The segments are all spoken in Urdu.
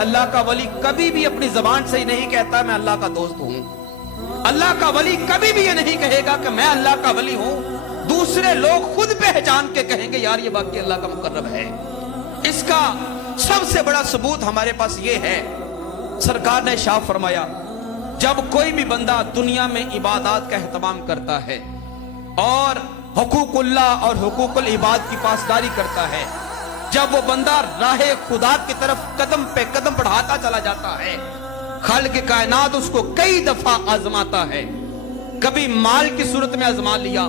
اللہ کا ولی کبھی بھی اپنی زبان سے ہی نہیں کہتا میں اللہ کا دوست ہوں۔ اللہ کا ولی کبھی بھی یہ نہیں کہے گا کہ میں اللہ کا ولی ہوں، دوسرے لوگ خود پہچان کے کہیں گے یار یہ باقی اللہ کا مقرب ہے۔ اس کا سب سے بڑا ثبوت ہمارے پاس یہ ہے، سرکار نے ارشاد فرمایا جب کوئی بھی بندہ دنیا میں عبادات کا اہتمام کرتا ہے اور حقوق اللہ اور حقوق العباد کی پاسداری کرتا ہے، جب وہ بندہ راہ خدا کی طرف قدم پہ قدم بڑھاتا چلا جاتا ہے، خالق کائنات اس کو کئی دفعہ آزماتا ہے۔ کبھی مال کی صورت میں آزما لیا،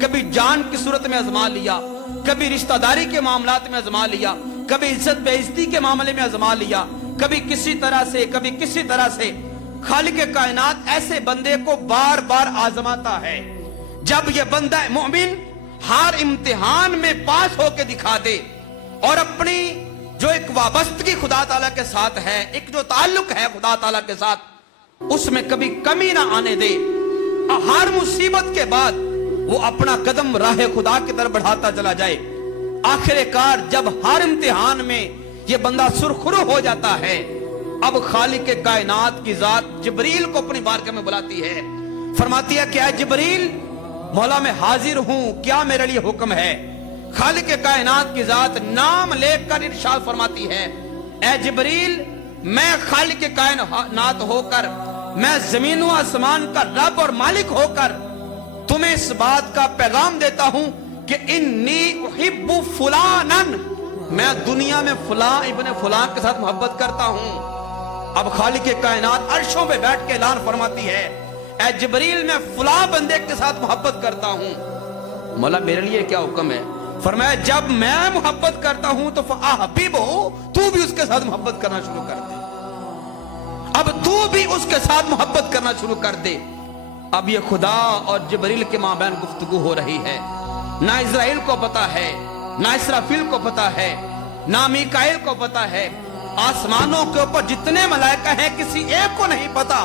کبھی جان کی صورت میں آزما لیا، کبھی رشتہ داری کے معاملات میں آزما لیا، کبھی عزت بے عزتی کے معاملے میں آزما لیا، کبھی کسی طرح سے کبھی کسی طرح سے۔ خالق کائنات ایسے بندے کو بار بار آزماتا ہے۔ جب یہ بندہ مومن ہر امتحان میں پاس ہو کے دکھا دے اور اپنی جو ایک وابستگی خدا تعالیٰ کے ساتھ ہے، ایک جو تعلق ہے خدا تعالیٰ کے ساتھ، اس میں کبھی کمی نہ آنے دے، ہر مصیبت کے بعد وہ اپنا قدم راہ خدا کی طرف بڑھاتا چلا جائے، آخر کار جب ہر امتحان میں یہ بندہ سرخرو ہو جاتا ہے، اب خالق کائنات کی ذات جبریل کو اپنی بارگاہ میں بلاتی ہے، فرماتی ہے کہ اے جبریل مولا میں حاضر ہوں، کیا میرے لیے حکم ہے؟ خالق کائنات کی ذات نام لے کر ارشاد فرماتی ہے اے جبریل میں خالق کائنات ہو کر، میں زمین و آسمان کا رب اور مالک ہو کر تمہیں اس بات کا پیغام دیتا ہوں کہ انی احب فلانن، میں دنیا میں فلاں ابن فلاں کے ساتھ محبت کرتا ہوں۔ اب خالق کائنات عرشوں پہ بیٹھ کے اعلان فرماتی ہے اے جبریل میں فلاں بندے کے ساتھ محبت کرتا ہوں۔ مولا میرے لیے کیا حکم ہے؟ فرمایا جب میں محبت کرتا ہوں تو فَأَحْبِبْهُ، تو بھی اس کے ساتھ محبت کرنا شروع کر دے۔ اب تو بھی اس کے ساتھ محبت کرنا شروع کر دے۔ اب یہ خدا اور جبریل کے مابین گفتگو ہو رہی ہے، نہ اسرائیل کو پتا ہے، نہ اسرافیل کو پتا ہے، نہ میکائیل کو پتا ہے، آسمانوں کے اوپر جتنے ملائکہ ہیں کسی ایک کو نہیں پتا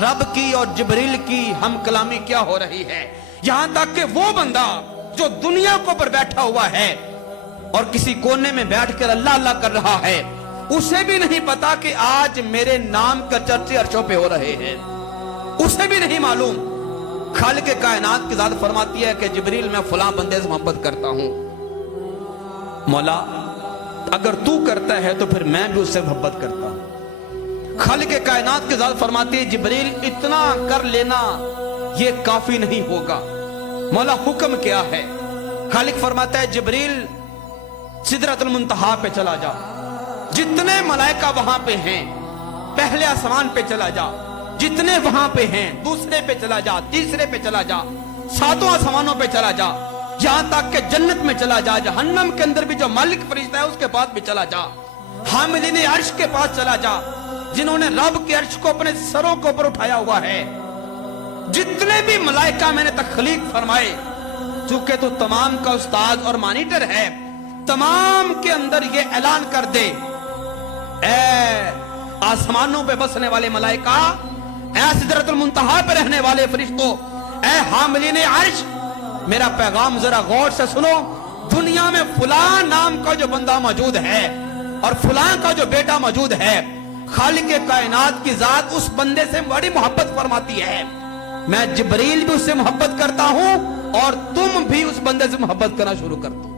رب کی اور جبریل کی ہم کلامی کیا ہو رہی ہے۔ یہاں تک کہ وہ بندہ جو دنیا کو پر بیٹھا ہوا ہے اور کسی کونے میں بیٹھ کر اللہ اللہ کر رہا ہے، اسے بھی نہیں پتا کہ آج میرے نام کا چرچے عرشوں پہ ہو رہے ہیں، اسے بھی نہیں معلوم۔ خالق کائنات کی ذات فرماتی ہے کہ جبریل میں فلاں بندے سے محبت کرتا ہوں، مولا اگر تو کرتا ہے تو پھر میں بھی اس سے محبت کرتا ہوں۔ خالق کائنات کی ذات فرماتی ہے جبریل اتنا کر لینا یہ کافی نہیں ہوگا، مولا حکم کیا ہے؟ خالق فرماتا ہے جبریل سدرۃ المنتہا پہ چلا جا، جتنے ملائکہ وہاں پہ ہیں پہلے آسمان پہ چلا جا، جتنے وہاں پہ ہیں دوسرے پہ چلا جا، تیسرے پہ چلا جا، ساتوں آسمانوں پہ چلا جا، یہاں تک کہ جنت میں چلا جا، جہنم کے اندر بھی جو مالک فرشتہ ہے اس کے پاس بھی چلا جا، حاملین عرش کے پاس چلا جا جنہوں نے رب کے عرش کو اپنے سروں کے اوپر اٹھایا ہوا ہے، جتنے بھی ملائکہ میں نے تخلیق فرمائے، چونکہ تو تمام کا استاد اور مانیٹر ہے، تمام کے اندر یہ اعلان کر دے اے آسمانوں پہ بسنے والے ملائکہ، اے سدرۃ المنتہا پہ رہنے والے فرشتوں، اے حاملین عرش، میرا پیغام ذرا غور سے سنو، دنیا میں فلاں نام کا جو بندہ موجود ہے اور فلاں کا جو بیٹا موجود ہے، خالق کائنات کی ذات اس بندے سے بڑی محبت فرماتی ہے، میں جبریل بھی اس سے محبت کرتا ہوں اور تم بھی اس بندے سے محبت کرنا شروع کر دو۔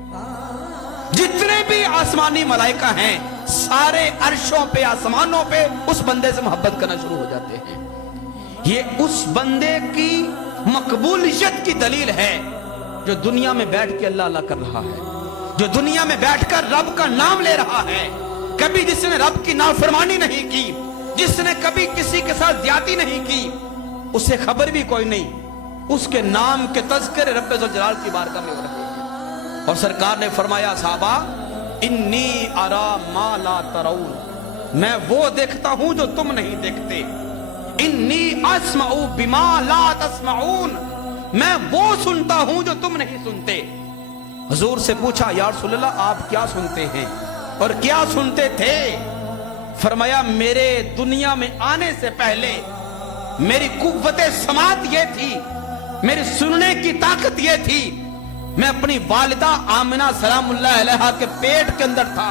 جتنے بھی آسمانی ملائکہ ہیں سارے عرشوں پہ آسمانوں پہ اس بندے سے محبت کرنا شروع ہو جاتے ہیں۔ یہ اس بندے کی مقبولیت کی دلیل ہے جو دنیا میں بیٹھ کے اللہ اللہ کر رہا ہے، جو دنیا میں بیٹھ کر رب کا نام لے رہا ہے، کبھی جس نے رب کی نافرمانی نہیں کی، جس نے کبھی کسی کے ساتھ زیادتی نہیں کی، اسے خبر بھی کوئی نہیں، اس کے نام کے تذکرے رب ذوالجلال کی بارگاہ میں ہو رہے ہیں۔ اور سرکار نے فرمایا صحابہ انی ارا ما لا ترون، میں وہ دیکھتا ہوں جو تم نہیں دیکھتے، انی اسمع بما لا تسمعون، میں وہ سنتا ہوں جو تم نہیں سنتے۔ حضور سے پوچھا یا رسول اللہ آپ کیا سنتے ہیں اور کیا سنتے تھے؟ فرمایا میرے دنیا میں آنے سے پہلے میری قوت سماعت یہ تھی، میری سننے کی طاقت یہ تھی، میں اپنی والدہ آمنہ سلام اللہ علیہا کے پیٹ کے اندر تھا،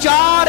4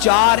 4